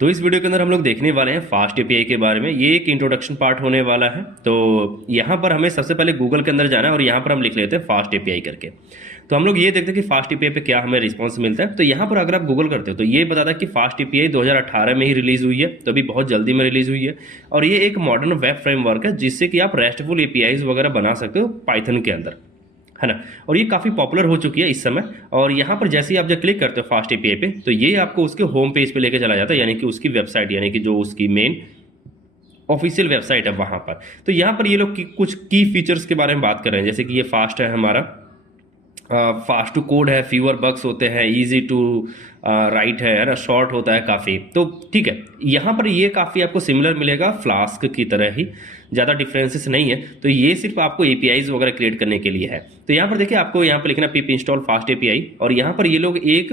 तो इस वीडियो के अंदर हम लोग देखने वाले हैं फास्ट एपीआई के बारे में। ये एक इंट्रोडक्शन पार्ट होने वाला है। तो यहाँ पर हमें सबसे पहले गूगल के अंदर जाना है और यहाँ पर हम लिख लेते हैं फास्ट एपीआई करके। तो हम लोग ये देखते हैं कि फास्ट एपीआई पे क्या हमें रिस्पांस मिलता है। तो यहाँ पर अगर आप गूगल करते हो तो ये बताता है कि फास्ट एपीआई 2018 में ही रिलीज हुई है, तो अभी बहुत जल्दी में रिलीज हुई है। और ये एक मॉडर्न वेब फ्रेमवर्क है जिससे कि आप रेस्टफुल एपीआईज वगैरह बना सकते हो पाइथन के अंदर, है ना। और ये काफ़ी पॉपुलर हो चुकी है इस समय। और यहाँ पर जैसे ही आप जब क्लिक करते हो फास्ट एपीआई पे तो ये आपको उसके होम पेज पे लेके चला जाता है, यानी कि उसकी वेबसाइट, यानी कि जो उसकी मेन ऑफिशियल वेबसाइट है वहाँ पर। तो यहाँ पर ये लोग कुछ की फीचर्स के बारे में बात कर रहे हैं, जैसे कि ये फास्ट है हमारा, फास्ट टू कोड है, फीवर बग्स होते हैं, इजी टू राइट है ना, शॉर्ट होता है काफ़ी। तो ठीक है, यहाँ पर ये काफ़ी आपको सिमिलर मिलेगा फ्लास्क की तरह ही, ज़्यादा डिफरेंसेस नहीं है। तो ये सिर्फ आपको एपीआईज वगैरह क्रिएट करने के लिए है। तो यहाँ पर देखिए, आपको यहाँ पर लिखना पिप इंस्टॉल फास्ट एपीआई, और यहाँ पर ये लोग एक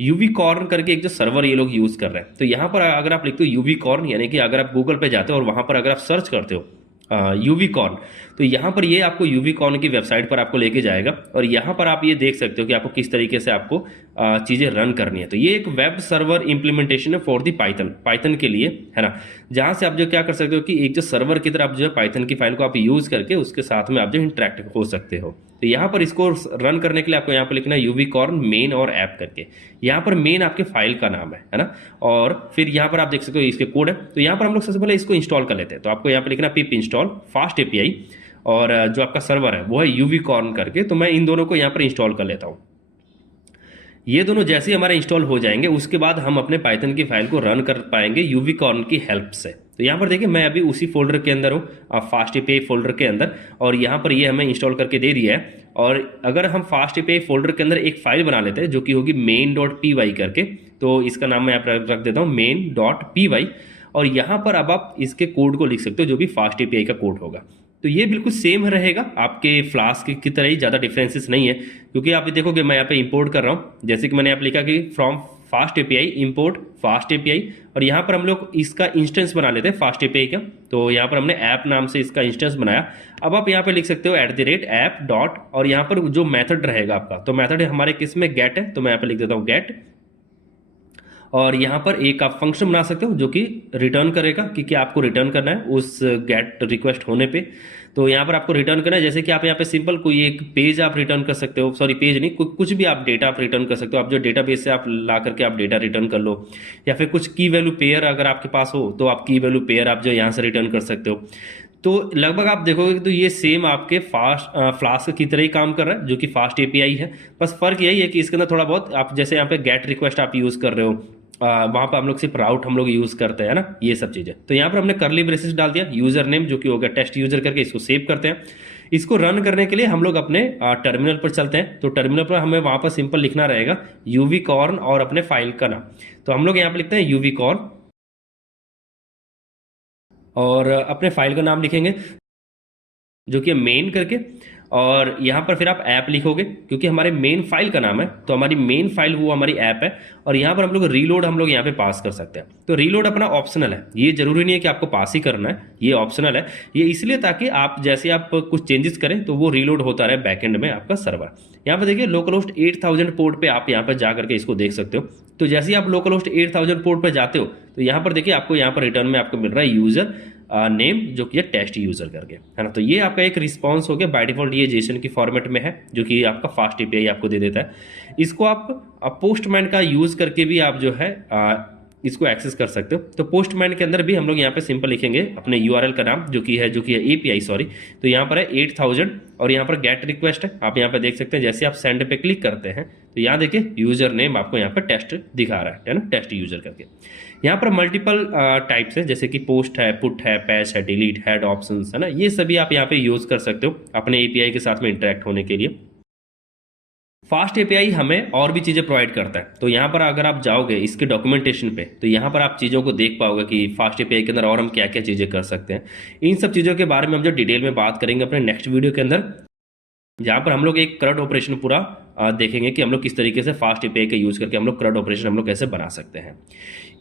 यूवीकॉर्न करके एक जो सर्वर ये लोग यूज़ कर रहे हैं। तो यहाँ पर अगर आप लिखते हो यूवीकॉर्न, यानी कि अगर आप गूगल पे जाते हो और वहाँ पर अगर आप सर्च करते हो यूवीकॉर्न, तो यहाँ पर ये आपको यूवीकॉर्न की वेबसाइट पर आपको लेके जाएगा। और यहाँ पर आप ये देख सकते हो कि आपको किस तरीके से आपको चीज़ें रन करनी है। तो ये एक वेब सर्वर इंप्लीमेंटेशन है फॉर दी पाइथन, पाइथन के लिए, है ना। जहाँ से आप जो क्या कर सकते हो कि एक जो सर्वर की तरह आप जो है पाइथन की फाइल को आप यूज़ करके उसके साथ में आप जो इंटरेक्ट हो सकते हो। तो यहाँ पर इसको रन करने के लिए आपको यहाँ पर लिखना है यूवीकॉर्न मेन और ऐप करके। यहाँ पर मेन आपके फाइल का नाम है ना। और फिर यहाँ पर आप देख सकते हो इसके कोड है। तो यहाँ पर हम लोग सबसे पहले इसको इंस्टॉल कर लेते हैं। तो आपको यहाँ पर लिखना पिप इंस्टॉल फास्ट एपीआई, और जो आपका सर्वर है वो है यूवीकॉर्न करके। तो मैं इन दोनों को यहाँ पर इंस्टॉल कर लेता हूँ। ये दोनों जैसे ही हमारे इंस्टॉल हो जाएंगे उसके बाद हम अपने पाइथन की फाइल को रन कर पाएंगे यूवीकॉर्न की हेल्प से। तो यहाँ पर देखिए, मैं अभी उसी फोल्डर के अंदर हूँ, फास्ट एपीआई फोल्डर के अंदर, और यहाँ पर ये हमें इंस्टॉल करके दे दिया है। और अगर हम फास्ट एपीआई फोल्डर के अंदर एक फाइल बना लेते हैं जो कि होगी main.py करके, तो इसका नाम मैं यहाँ पर रख देता हूँ main.py। और यहाँ पर अब आप इसके कोड को लिख सकते हो जो भी फास्ट एपीआई का कोड होगा। तो ये बिल्कुल सेम रहेगा आपके फ्लास्क की तरह ही, ज़्यादा डिफरेंसेस नहीं है। क्योंकि आप देखोगे मैं यहाँ पे इंपोर्ट कर रहा हूँ, जैसे कि मैंने यहाँ पे लिखा कि from fast API import fast API, और यहाँ पर हम लोग इसका इंस्टेंस बना लेते हैं फास्ट एपीआई का। तो यहाँ पर हमने ऐप नाम से इसका इंस्टेंस बनाया। अब आप यहाँ पे लिख सकते हो @app डॉट, और यहाँ पर जो मेथड रहेगा आपका, तो मेथड हमारे किस में गेट है, तो मैं यहाँ पे लिख देता हूँ गेट। और यहाँ पर एक आप फंक्शन बना सकते हो जो कि रिटर्न करेगा कि क्या आपको रिटर्न करना है उस गेट रिक्वेस्ट होने पे। तो यहाँ पर आपको रिटर्न करना है, जैसे कि आप यहाँ पे सिंपल कोई एक पेज आप रिटर्न कर सकते हो, सॉरी पेज नहीं, कुछ भी आप डेटा आप रिटर्न कर सकते हो। आप जो डेटाबेस से आप ला करके आप डेटा रिटर्न कर लो, या फिर कुछ की वैल्यू पेयर अगर आपके पास हो तो आप की वैल्यू पेयर आप जो यहाँ से रिटर्न कर सकते हो। तो लगभग आप देखोगे तो ये सेम आपके फ्लास्क की तरह ही काम कर रहा है जो कि फास्ट एपीआई है। बस फर्क यही है कि इसके अंदर थोड़ा बहुत आप जैसे यहाँ पे गेट रिक्वेस्ट आप यूज़ कर रहे हो, वहाँ पर हम लोग सिर्फ राउट हम लोग यूज़ करते हैं ना, ये सब चीज़ें। तो यहाँ पर हमने करली ब्रेसेस डाल दिया, यूज़र नेम जो कि होगा टेस्ट यूज़र करके, इसको सेव करते हैं। इसको रन करने के लिए हम लोग अपने टर्मिनल पर चलते हैं। तो टर्मिनल पर हमें वहाँ पर सिंपल लिखना रहेगा यूवीकॉर्न और अपने फाइल का नाम। तो हम लोग यहाँ पर लिखते हैं यूवीकॉर्न और अपने फाइल का नाम लिखेंगे जो कि मेन करके, और यहाँ पर फिर आप ऐप लिखोगे क्योंकि हमारे मेन फाइल का नाम है, तो हमारी मेन फाइल वो हमारी ऐप है। और यहाँ पर हम लोग रीलोड हम लोग यहाँ पे पास कर सकते हैं। तो रीलोड अपना ऑप्शनल है, ये जरूरी नहीं है कि आपको पास ही करना है, ये ऑप्शनल है। ये इसलिए ताकि आप जैसे आप कुछ चेंजेस करें तो वो रीलोड होता रहे बैकएंड में आपका सर्वर। यहाँ पर देखिए लोकल होस्ट 8000 पोर्ट पे आप यहाँ पर जा करके इसको देख सकते हो। तो जैसे ही आप लोकल होस्ट 8000 पोर्ट पर जाते हो तो यहाँ पर देखिए आपको यहाँ पर रिटर्न में आपको मिल रहा है यूजर नेम जो कि है टेस्ट यूजर करके, है ना। तो ये आपका एक रिस्पॉन्स हो गया। बाय डिफॉल्ट ये जेसन की फॉर्मेट में है जो कि आपका फास्ट एपीआई आपको दे देता है। इसको आप पोस्टमैन का यूज करके भी आप जो है इसको एक्सेस कर सकते हो। तो पोस्टमैन के अंदर भी हम लोग यहाँ पे सिंपल लिखेंगे अपने यूआरएल का नाम जो कि है एपीआई, सॉरी। तो यहाँ पर है 8000 और यहाँ पर गेट रिक्वेस्ट है, आप यहाँ पे देख सकते हैं। जैसे आप सेंड पे क्लिक करते हैं तो यहाँ देखिए यूजर नेम आपको यहाँ पर टेस्ट दिखा रहा है ना, टेस्ट यूजर करके। यहाँ पर मल्टीपल टाइप्स है, जैसे कि पोस्ट है, पुट है, पैच है, डिलीट है, ऑप्शंस है ना, ये सभी आप यहाँ पे यूज कर सकते हो अपने एपीआई के साथ में इंटरेक्ट होने के लिए। फास्ट एपीआई हमें और भी चीज़ें प्रोवाइड करता है। तो यहाँ पर अगर आप जाओगे इसके डॉक्यूमेंटेशन पे तो यहाँ पर आप चीज़ों को देख पाओगे कि फास्ट एपीआई के अंदर और हम क्या क्या चीज़ें कर सकते हैं। इन सब चीज़ों के बारे में हम जो डिटेल में बात करेंगे अपने नेक्स्ट वीडियो के अंदर, जहाँ पर हम लोग एक CRUD ऑपरेशन पूरा देखेंगे कि हम लोग किस तरीके से फास्ट एपीआई का यूज़ करके हम लोग CRUD ऑपरेशन हम लोग कैसे बना सकते हैं।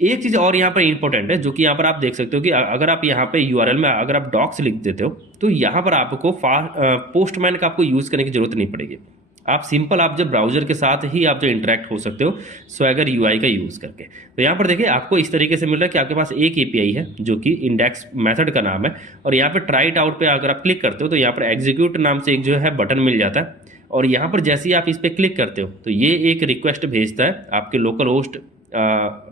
एक चीज़ और यहाँ पर इंपॉर्टेंट है जो कि यहाँ पर आप देख सकते हो कि अगर आप यहाँ पे यूआरएल में अगर आप डॉक्स लिख देते हो तो यहाँ पर आपको पोस्टमैन का आपको यूज़ करने की जरूरत नहीं पड़ेगी। आप सिंपल आप जब ब्राउजर के साथ ही आप जो इंटरेक्ट हो सकते हो स्वैगर यूआई का यूज़ करके। तो यहाँ पर देखिए आपको इस तरीके से मिल रहा है कि आपके पास एक एपीआई है जो कि इंडेक्स मेथड का नाम है, और यहाँ पर ट्राई इट आउट पे अगर आप क्लिक करते हो तो यहाँ पर एग्जीक्यूट नाम से एक जो है बटन मिल जाता है, और यहाँ पर जैसे ही आप इस पर क्लिक करते हो तो ये एक रिक्वेस्ट भेजता है आपके लोकल होस्ट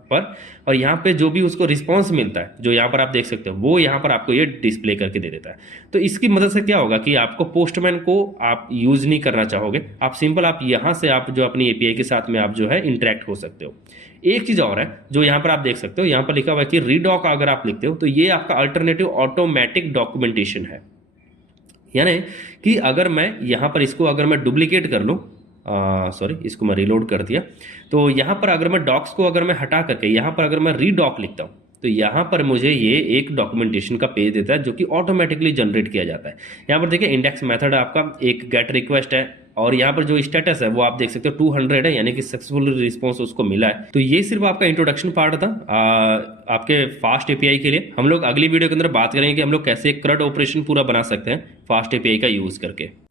पर, और यहाँ पे जो भी उसको रिस्पांस मिलता है जो यहाँ पर आप देख सकते हो वो यहाँ पर आपको ये डिस्प्ले करके दे देता है। तो इसकी मदद से क्या होगा कि आपको पोस्टमैन को आप यूज़ नहीं करना चाहोगे, आप सिंपल आप यहाँ से आप जो अपनी एपीआई के साथ में आप जो है इंटरेक्ट हो सकते हो। एक चीज़ और है जो यहाँ पर आप देख सकते हो, यहाँ पर लिखा हुआ है कि रीडॉक अगर आप लिखते हो तो ये आपका अल्टरनेटिव ऑटोमेटिक डॉक्यूमेंटेशन है। यानी कि अगर मैं यहाँ पर इसको अगर मैं डुप्लीकेट कर लूँ, सॉरी इसको मैं रीलोड कर दिया, तो यहाँ पर अगर मैं डॉक्स को अगर मैं हटा करके यहाँ पर अगर मैं रीडॉक लिखता हूँ तो यहाँ पर मुझे ये एक डॉक्यूमेंटेशन का पेज देता है जो कि ऑटोमेटिकली जनरेट किया जाता है। यहाँ पर देखिए इंडेक्स मेथड आपका एक गेट रिक्वेस्ट है, और यहाँ पर जो स्टेटस है वो आप देख सकते हो 200 है, यानी कि सक्सेसफुल रिस्पांस उसको मिला है। तो ये सिर्फ आपका इंट्रोडक्शन पार्ट था आपके फास्ट एपीआई के लिए। हम लोग अगली वीडियो के अंदर बात करेंगे कि हम लोग कैसे एक CRUD ऑपरेशन पूरा बना सकते हैं फास्ट एपीआई का यूज़ करके।